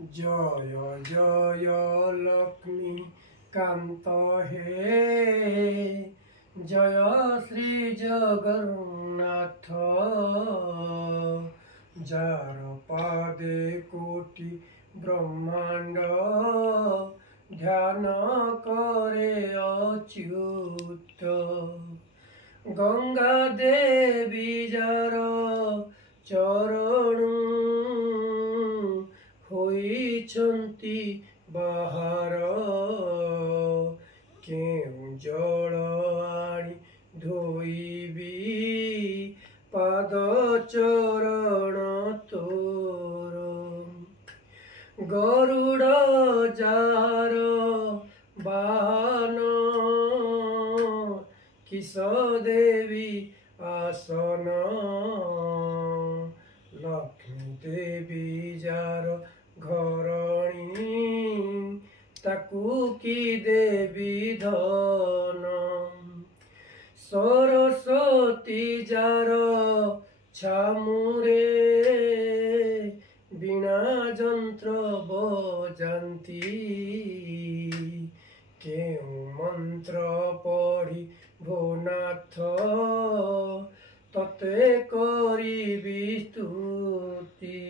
জয় জয় লক্ষ্মী কান্ত হে জয় শ্রী জগন্নাথ যার পাদে কোটি ব্রহ্মাণ্ড ধ্যান করে অচ্যুত গঙ্গা দেবী যার চরণ ହୋଇଛନ୍ତି ବାହାର କେଉଁ ଜଳ ଆଣି ଧୋଇବି ପାଦ ଚରଣ ତୋର ଗରୁଡ଼ ଯାର ବାହନ କିସ ଦେବୀ ଆସନ ଲକ୍ଷ୍ମୀ ଦେବୀ ଯାର ଘରଣୀ ତାକୁ କି ଦେବୀ ଧନ ସରସ୍ୱତୀ ଯାର ଛାମୁରେ ବୀଣା ଯନ୍ତ୍ର ବଜାନ୍ତି କେଉଁ ମନ୍ତ୍ର ପଢ଼ି ଭୋନାଥ ତତେ କରିବି ସ୍ତୁତି।